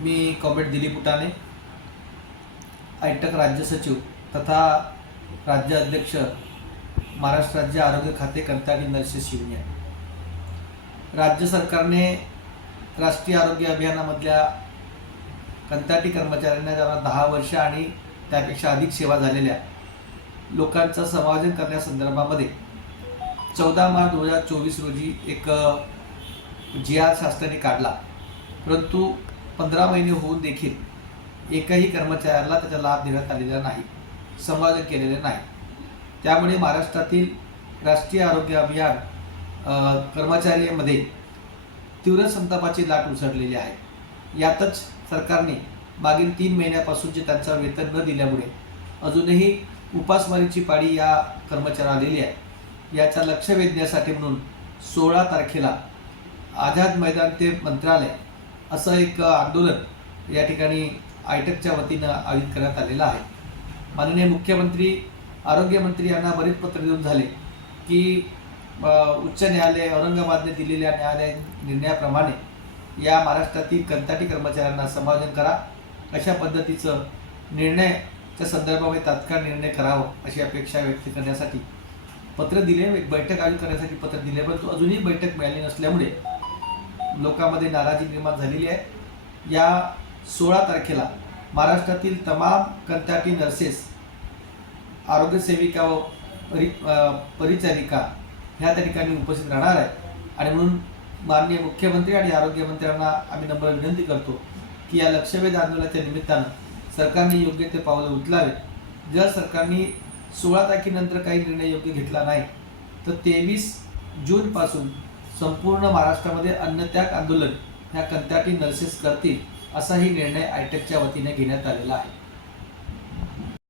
मी comrade Dilip Utane AITUC राज्य सचिव तथा राज्य अध्यक्ष महाराष्ट्र राज्य आरोग्य खाते कंताटी नर्सेस युनियन. राज्य सरकारने राष्ट्रीय आरोग्य अभियानामधल्या कंत्राटी कर्मचाऱ्यांना ज्यांना दहा वर्ष आणि त्यापेक्षा अधिक सेवा झालेल्या लोकांचं समायोजन करण्यासंदर्भामध्ये चौदा मार्च दोन हजार चोवीस रोजी एक जी आर शासनाने काढला. परंतु पंधरा महिने होऊन देखील एकही कर्मचाऱ्याला त्याचा लाभ देण्यात आलेला नाही समायोजन केलेले नाही. त्यामुळे महाराष्ट्रातील राष्ट्रीय आरोग्य अभियान कर्मचाऱ्यांमध्ये तीव्र संतापाची लाट उसळलेली आहे. यातच सरकारने मागील तीन महिन्यापासूनचे त्यांचं वेतन न दिल्यामुळे अजूनही उपासमारीची पाळी या कर्मचाऱ्या आलेली आहे. याचा लक्ष वेधण्यासाठी म्हणून सोळा तारखेला आझाद मैदान ते मंत्रालय असं एक आंदोलन या ठिकाणी आयटकच्या वतीनं आयोजित करण्यात आलेलं आहे. माननीय मुख्यमंत्री आरोग्यमंत्री यांना बरेच पत्र देऊन झाले की उच्च न्यायालय औरंगाबादने दिलेल्या न्यायालय निर्णयाप्रमाणे या महाराष्ट्रातील कंत्राटी कर्मचाऱ्यांना समायोजन करा. अशा पद्धतीचं निर्णयाच्या संदर्भामध्ये तात्काळ निर्णय करावं अशी अपेक्षा व्यक्त करण्यासाठी पत्र दिले एक बैठक आयोजित करण्यासाठी पत्र दिले परंतु अजूनही बैठक मिळाली नसल्यामुळे लोकांमध्ये नाराजी निर्माण झालेली आहे. या सोळा तारखेला महाराष्ट्रातील तमाम कंत्राटी नर्सेस आरोग्यसेविका व परि परिचारिका ह्या त्या ठिकाणी उपस्थित राहणार आहे आणि म्हणून माननीय मुख्यमंत्री आणि आरोग्यमंत्र्यांना आम्ही नम्र विनंती करतो की या लक्षवेध आंदोलनाच्या निमित्तानं सरकारने योग्य ते पावलं उचलावे. जर सरकारने सोळा तारखेनंतर काही निर्णय योग्य घेतला नाही तर तेवीस जूनपासून संपूर्ण महाराष्ट्रामध्ये अन्नत्याग आंदोलन ह्या कंत्राटी नर्सेस करतील असाही निर्णय आयटेकच्या वतीने घेण्यात आलेला आहे.